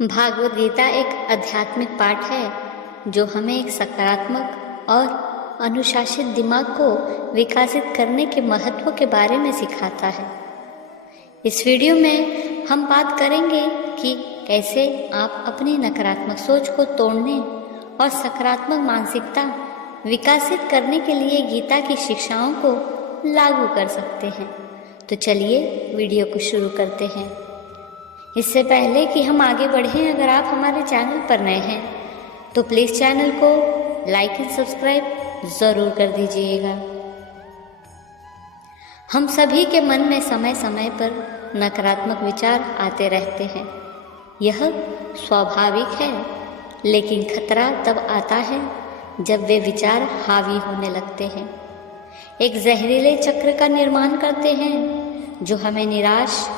भागवत गीता एक आध्यात्मिक पाठ है जो हमें एक सकारात्मक और अनुशासित दिमाग को विकसित करने के महत्व के बारे में सिखाता है। इस वीडियो में हम बात करेंगे कि कैसे आप अपनी नकारात्मक सोच को तोड़ने और सकारात्मक मानसिकता विकसित करने के लिए गीता की शिक्षाओं को लागू कर सकते हैं। तो चलिए वीडियो को शुरू करते हैं। इससे पहले कि हम आगे बढ़ें, अगर आप हमारे चैनल पर नए हैं तो प्लीज़ चैनल को लाइक एंड सब्सक्राइब ज़रूर कर दीजिएगा। हम सभी के मन में समय समय पर नकारात्मक विचार आते रहते हैं। यह स्वाभाविक है, लेकिन खतरा तब आता है जब वे विचार हावी होने लगते हैं, एक जहरीले चक्र का निर्माण करते हैं जो हमें निराश,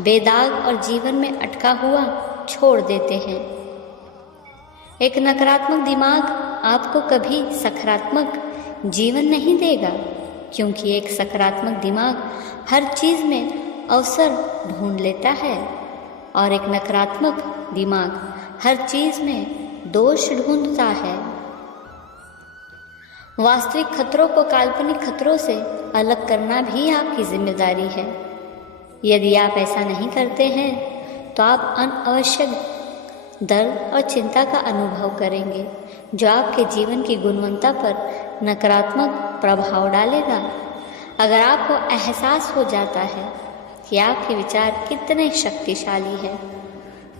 बेदाग और जीवन में अटका हुआ छोड़ देते हैं। एक नकारात्मक दिमाग आपको कभी सकारात्मक जीवन नहीं देगा, क्योंकि एक सकारात्मक दिमाग हर चीज़ में अवसर ढूंढ लेता है और एक नकारात्मक दिमाग हर चीज़ में दोष ढूंढता है। वास्तविक खतरों को काल्पनिक खतरों से अलग करना भी आपकी जिम्मेदारी है। यदि आप ऐसा नहीं करते हैं तो आप अनावश्यक दर्द और चिंता का अनुभव करेंगे, जो आपके जीवन की गुणवत्ता पर नकारात्मक प्रभाव डालेगा। अगर आपको एहसास हो जाता है कि आपके विचार कितने शक्तिशाली हैं,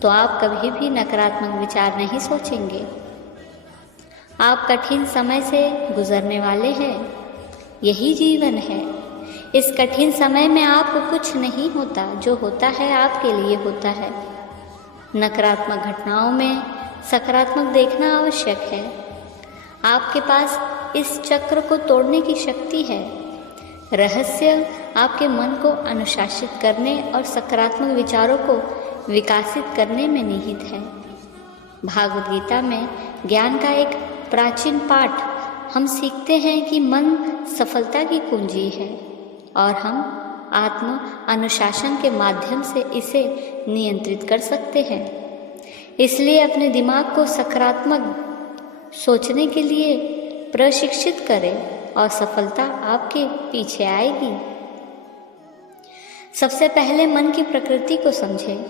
तो आप कभी भी नकारात्मक विचार नहीं सोचेंगे। आप कठिन समय से गुजरने वाले हैं, यही जीवन है। इस कठिन समय में आपको कुछ नहीं होता, जो होता है आपके लिए होता है। नकारात्मक घटनाओं में सकारात्मक देखना आवश्यक है। आपके पास इस चक्र को तोड़ने की शक्ति है। रहस्य आपके मन को अनुशासित करने और सकारात्मक विचारों को विकसित करने में निहित है। भागवत गीता में ज्ञान का एक प्राचीन पाठ हम सीखते हैं कि मन सफलता की कुंजी है और हम आत्म अनुशासन के माध्यम से इसे नियंत्रित कर सकते हैं। इसलिए अपने दिमाग को सकारात्मक सोचने के लिए प्रशिक्षित करें और सफलता आपके पीछे आएगी। सबसे पहले मन की प्रकृति को समझें।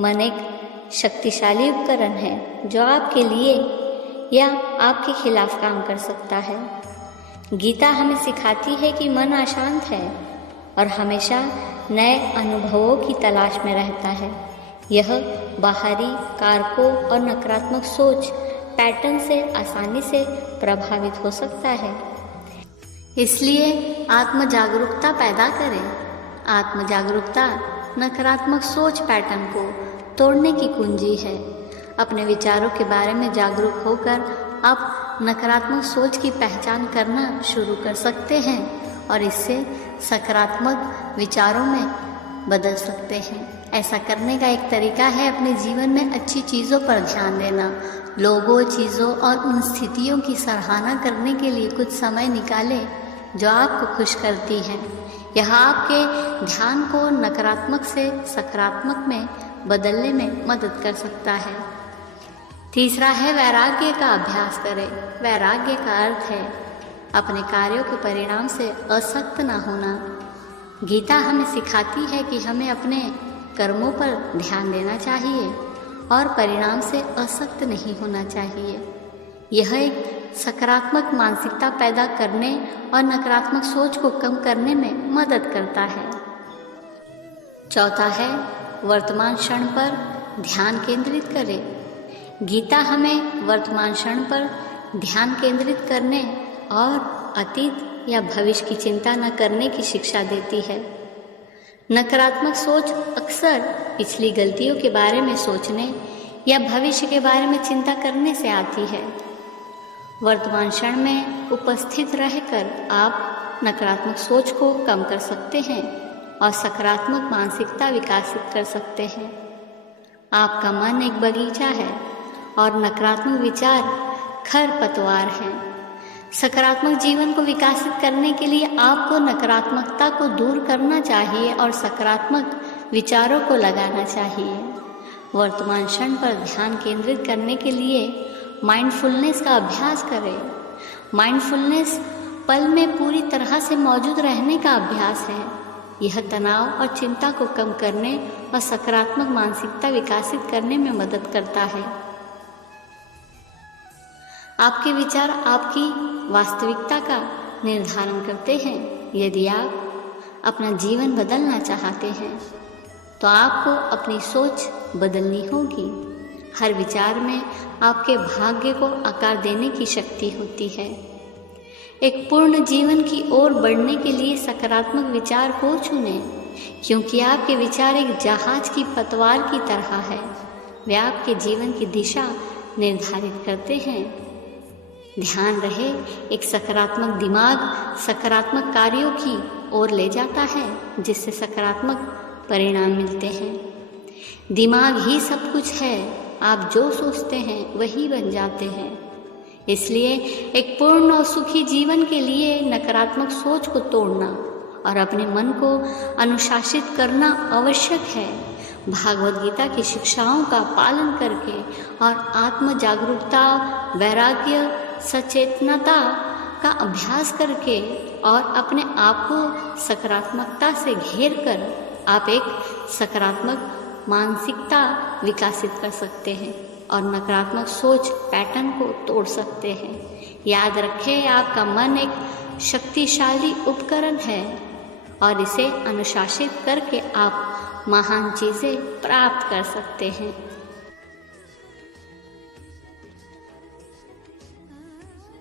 मन एक शक्तिशाली उपकरण है जो आपके लिए या आपके खिलाफ काम कर सकता है। गीता हमें सिखाती है कि मन अशांत है और हमेशा नए अनुभवों की तलाश में रहता है। यह बाहरी कारकों और नकारात्मक सोच पैटर्न से आसानी से प्रभावित हो सकता है। इसलिए आत्म जागरूकता पैदा करें। आत्म जागरूकता नकारात्मक सोच पैटर्न को तोड़ने की कुंजी है। अपने विचारों के बारे में जागरूक होकर आप नकारात्मक सोच की पहचान करना शुरू कर सकते हैं और इससे सकारात्मक विचारों में बदल सकते हैं। ऐसा करने का एक तरीका है अपने जीवन में अच्छी चीज़ों पर ध्यान देना। लोगों, चीज़ों और उन स्थितियों की सराहना करने के लिए कुछ समय निकालें जो आपको खुश करती हैं। यह आपके ध्यान को नकारात्मक से सकारात्मक में बदलने में मदद कर सकता है। तीसरा है वैराग्य का अभ्यास करें। वैराग्य का अर्थ है अपने कार्यों के परिणाम से असक्त न होना। गीता हमें सिखाती है कि हमें अपने कर्मों पर ध्यान देना चाहिए और परिणाम से असक्त नहीं होना चाहिए। यह एक सकारात्मक मानसिकता पैदा करने और नकारात्मक सोच को कम करने में मदद करता है। चौथा है वर्तमान क्षण पर ध्यान केंद्रित करें। गीता हमें वर्तमान क्षण पर ध्यान केंद्रित करने और अतीत या भविष्य की चिंता न करने की शिक्षा देती है। नकारात्मक सोच अक्सर पिछली गलतियों के बारे में सोचने या भविष्य के बारे में चिंता करने से आती है। वर्तमान क्षण में उपस्थित रहकर आप नकारात्मक सोच को कम कर सकते हैं और सकारात्मक मानसिकता विकसित कर सकते हैं। आपका मन एक बगीचा है और नकारात्मक विचार खरपतवार हैं। सकारात्मक जीवन को विकसित करने के लिए आपको नकारात्मकता को दूर करना चाहिए और सकारात्मक विचारों को लगाना चाहिए। वर्तमान क्षण पर ध्यान केंद्रित करने के लिए माइंडफुलनेस का अभ्यास करें। माइंडफुलनेस पल में पूरी तरह से मौजूद रहने का अभ्यास है। यह तनाव और चिंता को कम करने और सकारात्मक मानसिकता विकसित करने में मदद करता है। आपके विचार आपकी वास्तविकता का निर्धारण करते हैं। यदि आप अपना जीवन बदलना चाहते हैं तो आपको अपनी सोच बदलनी होगी। हर विचार में आपके भाग्य को आकार देने की शक्ति होती है। एक पूर्ण जीवन की ओर बढ़ने के लिए सकारात्मक विचार को चुनें, क्योंकि आपके विचार एक जहाज की पतवार की तरह है। वे आपके जीवन की दिशा निर्धारित करते हैं। ध्यान रहे, एक सकारात्मक दिमाग सकारात्मक कार्यों की ओर ले जाता है, जिससे सकारात्मक परिणाम मिलते हैं। दिमाग ही सब कुछ है। आप जो सोचते हैं वही बन जाते हैं। इसलिए एक पूर्ण और सुखी जीवन के लिए नकारात्मक सोच को तोड़ना और अपने मन को अनुशासित करना आवश्यक है। भागवत गीता की शिक्षाओं का पालन करके और आत्म जागरूकता, वैराग्य, सचेतनता का अभ्यास करके और अपने आप को सकारात्मकता से घेर कर आप एक सकारात्मक मानसिकता विकसित कर सकते हैं और नकारात्मक सोच पैटर्न को तोड़ सकते हैं। याद रखें, आपका मन एक शक्तिशाली उपकरण है और इसे अनुशासित करके आप महान चीज़ें प्राप्त कर सकते हैं।